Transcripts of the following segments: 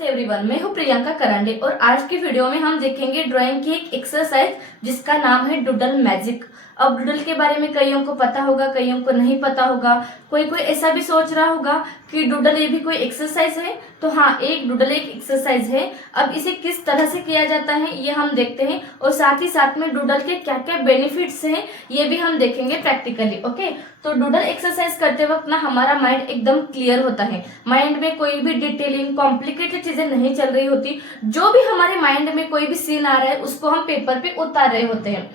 नमस्ते एवरीवन, मैं हूं प्रियंका करंडे और आज की वीडियो में हम देखेंगे ड्राइंग की एक एक्सरसाइज जिसका नाम है डूडल मैजिक। अब डूडल के बारे में कईयों को पता होगा, कईयों को नहीं पता होगा। कोई कोई ऐसा भी सोच रहा होगा कि डूडल ये भी कोई एक्सरसाइज है। तो हाँ, एक डूडल एक एक्सरसाइज है। अब इसे किस तरह से किया जाता है ये हम देखते हैं और साथ ही साथ में डूडल के क्या क्या बेनिफिट्स हैं ये भी हम देखेंगे प्रैक्टिकली। ओके, तो डूडल एक्सरसाइज करते वक्त ना हमारा माइंड एकदम क्लियर होता है। माइंड में कोई भी डिटेलिंग कॉम्प्लिकेटेड चीजें नहीं चल रही होती। जो भी हमारे माइंड में कोई भी सीन आ रहा है उसको हम पेपर पे उतार रहे होते हैं।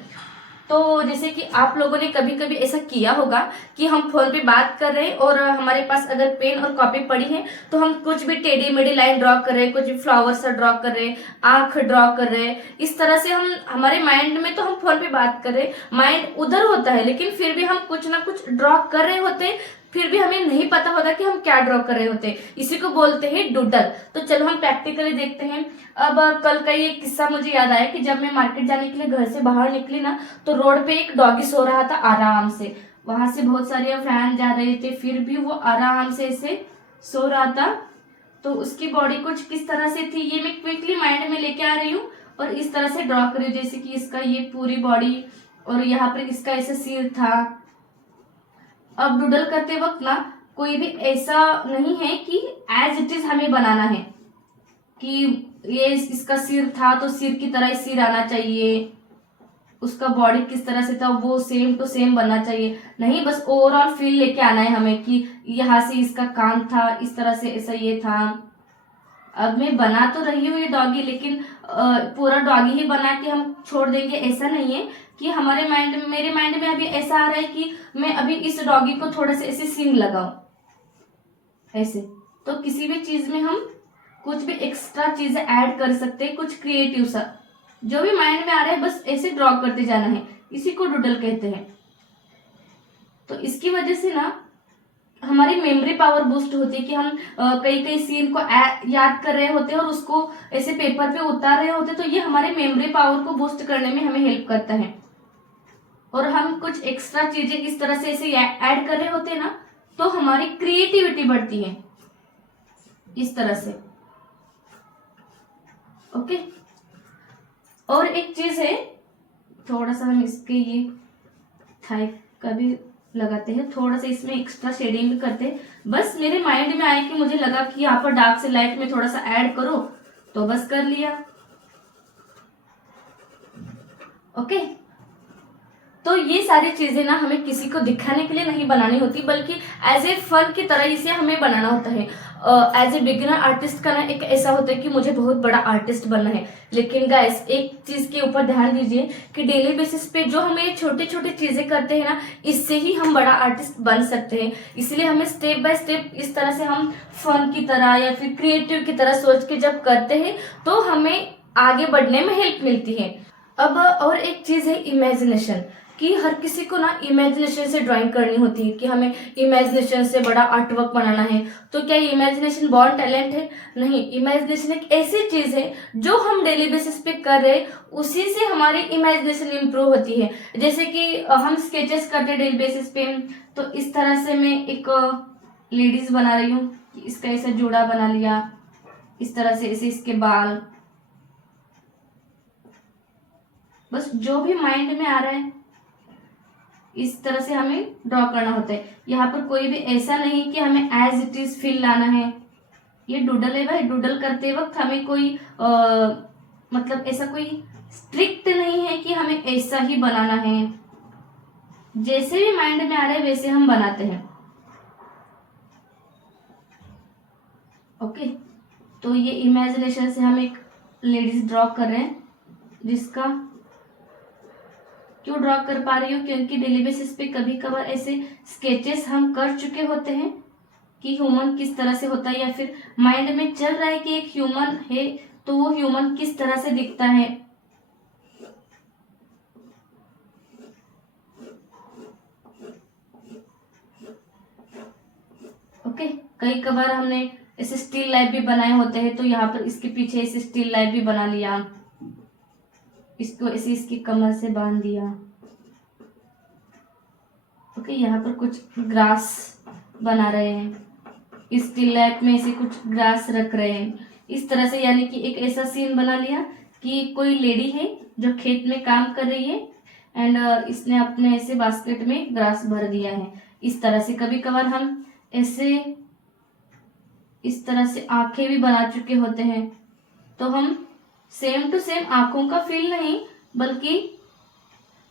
तो जैसे कि आप लोगों ने कभी कभी ऐसा किया होगा कि हम फोन पे बात कर रहे हैं और हमारे पास अगर पेन और कॉपी पड़ी है तो हम कुछ भी टेढ़ी मेढ़ी लाइन ड्रॉ कर रहे हैं, कुछ भी फ्लावर सा ड्रॉ कर रहे हैं, आंख ड्रॉ कर रहे हैं। इस तरह से हम हमारे माइंड में तो हम फोन पे बात कर रहे हैं, माइंड उधर होता है, लेकिन फिर भी हम कुछ ना कुछ ड्रॉ कर रहे होते हैं। फिर भी हमें नहीं पता होता कि हम क्या ड्रॉ कर रहे होते हैं। इसी को बोलते हैं डूडल। तो चलो हम प्रैक्टिकली देखते हैं। अब कल का ये किस्सा मुझे याद आया कि जब मैं मार्केट जाने के लिए घर से बाहर निकली ना, तो रोड पे एक डॉगी सो रहा था आराम से। वहां से बहुत सारे फैन जा रहे थे, फिर भी वो आराम से ऐसे सो रहा था। तो उसकी बॉडी कुछ किस तरह से थी ये मैं क्विकली माइंड में लेके आ रही हूँ और इस तरह से ड्रॉ कर रही हूँ। जैसे कि इसका ये पूरी बॉडी और यहाँ पर इसका ऐसे सिर था। अब डूडल करते वक्त ना कोई भी ऐसा नहीं है कि एज इट इज हमें बनाना है कि ये इसका सिर था तो सिर की तरह ही सिर आना चाहिए, उसका बॉडी किस तरह से था वो सेम टू सेम बनना चाहिए। नहीं, बस ओवरऑल फील लेके आना है हमें कि यहाँ से इसका कान था, इस तरह से ऐसा ये था। अब मैं बना तो रही हूँ ये डॉगी, लेकिन पूरा डॉगी ही बना के हम छोड़ देंगे ऐसा नहीं है कि हमारे माइंड में, मेरे माइंड में अभी ऐसा आ रहा है कि मैं अभी इस डॉगी को थोड़ा सा ऐसे सींग लगाऊं ऐसे। तो किसी भी चीज में हम कुछ भी एक्स्ट्रा चीजें ऐड कर सकते हैं, कुछ क्रिएटिव सा जो भी माइंड में आ रहा है बस ऐसे ड्रॉ करते जाना है। इसी को डूडल कहते हैं। तो इसकी वजह से ना हमारी मेमोरी पावर बूस्ट होती है कि हम कई कई सीन को याद कर रहे होते हैं और उसको ऐसे पेपर पे उतार रहे होते हैं। तो ये हमारे मेमोरी पावर को बूस्ट करने में हमें हेल्प करता है। और हम कुछ एक्स्ट्रा चीजें इस तरह से ऐसे ऐड कर रहे होते हैं ना, तो हमारी क्रिएटिविटी बढ़ती है इस तरह से। ओके, और एक चीज है, थोड़ा सा हम इसके ये थाई का भी लगाते हैं, थोड़ा सा इसमें एक्स्ट्रा शेडिंग भी करते हैं। बस मेरे माइंड में आया कि मुझे लगा कि यहाँ पर डार्क से लाइट में थोड़ा सा ऐड करो, तो बस कर लिया। ओके, तो ये सारी चीजें ना हमें किसी को दिखाने के लिए नहीं बनानी होती, बल्कि एज ए फन की तरह इसे हमें बनाना होता है। एज ए बिगिनर आर्टिस्ट का ना एक ऐसा होता है कि मुझे बहुत बड़ा आर्टिस्ट बनना है। लेकिन गाइस एक चीज के ऊपर ध्यान दीजिए कि डेली बेसिस पे जो हम ये छोटे छोटे चीजें करते हैं ना, इससे ही हम बड़ा आर्टिस्ट बन सकते हैं। इसलिए हमें स्टेप बाय स्टेप इस तरह से हम फन की तरह या फिर क्रिएटिव की तरह सोच के जब करते हैं तो हमें आगे बढ़ने में हेल्प मिलती है। अब और एक चीज है इमेजिनेशन, कि हर किसी को ना इमेजिनेशन से ड्राइंग करनी होती है कि हमें इमेजिनेशन से बड़ा आर्ट वर्क बनाना है। तो क्या इमेजिनेशन बॉर्न टैलेंट है? नहीं, इमेजिनेशन एक ऐसी चीज है जो हम डेली बेसिस पे कर रहे हैं, उसी से हमारी इमेजिनेशन इंप्रूव होती है। जैसे कि हम स्केचेस करते हैं डेली बेसिस पे, तो इस तरह से मैं एक लेडीज बना रही हूँ, इसका ऐसा जोड़ा बना लिया, इस तरह से ऐसे इसके बाल, बस जो भी माइंड में आ रहा है इस तरह से हमें ड्रॉ करना होता है। यहाँ पर कोई भी ऐसा नहीं कि हमें एज इट इज फील लाना है। ये डूडल है भाई, डूडल करते वक्त हमें कोई मतलब ऐसा कोई स्ट्रिक्ट नहीं है कि हमें ऐसा ही बनाना है। जैसे भी माइंड में आ रहा है वैसे हम बनाते हैं। ओके, तो ये इमेजिनेशन से हम एक लेडीज ड्रॉ कर रहे हैं, जिसका क्यों ड्रॉ कर पा रही हूँ क्योंकि डेली बेसिस पे कभी कभार ऐसे स्केचेस हम कर चुके होते हैं कि ह्यूमन किस तरह से होता है, या फिर माइंड में चल रहा है कि एक ह्यूमन है तो वो ह्यूमन किस तरह से दिखता है। ओके, कई कभार हमने ऐसे स्टिल लाइफ भी बनाए होते हैं, तो यहाँ पर इसके पीछे ऐसे स्टिल लाइफ भी बना लिया, इसको ऐसे इसकी कमर से बांध दिया। ओके, यहाँ पर कुछ ग्रास बना रहे हैं, इस स्टिल लाइफ में ऐसे कुछ ग्रास रख रहे हैं। इस तरह से, यानी कि एक ऐसा सीन बना लिया कि कोई लेडी है जो खेत में काम कर रही है एंड इसने अपने ऐसे बास्केट में ग्रास भर दिया है। इस तरह से कभी कभार हम ऐसे इस तरह से आंखें भी बना चुके होते हैं, तो हम सेम टू सेम आंखों का फील नहीं बल्कि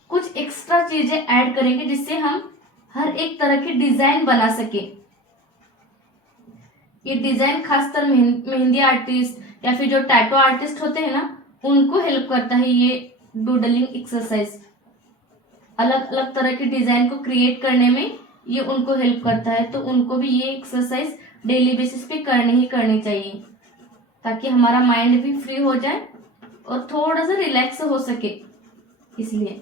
कुछ एक्स्ट्रा चीजें ऐड करेंगे जिससे हम हर एक तरह की डिजाइन बना सके। ये डिजाइन खासकर मेहंदी आर्टिस्ट या फिर जो टैटू आर्टिस्ट होते हैं ना, उनको हेल्प करता है ये डूडलिंग एक्सरसाइज। अलग अलग तरह की डिजाइन को क्रिएट करने में ये उनको हेल्प करता है, तो उनको भी ये एक्सरसाइज डेली बेसिस पे करनी ही करनी चाहिए ताकि हमारा माइंड भी फ्री हो जाए और थोड़ा सा रिलैक्स हो सके। इसलिए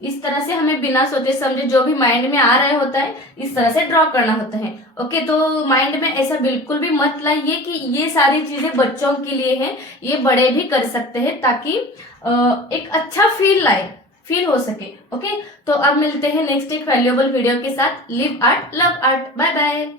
इस तरह से हमें बिना सोचे समझे जो भी माइंड में आ रहा होता है इस तरह से ड्रॉ करना होता है। ओके, तो माइंड में ऐसा बिल्कुल भी मत लाइए कि ये सारी चीजें बच्चों के लिए हैं, ये बड़े भी कर सकते हैं ताकि एक अच्छा फील हो सके। ओके, तो अब मिलते हैं नेक्स्ट एक वैल्यूएबल वीडियो के साथ। Live art love art, bye bye.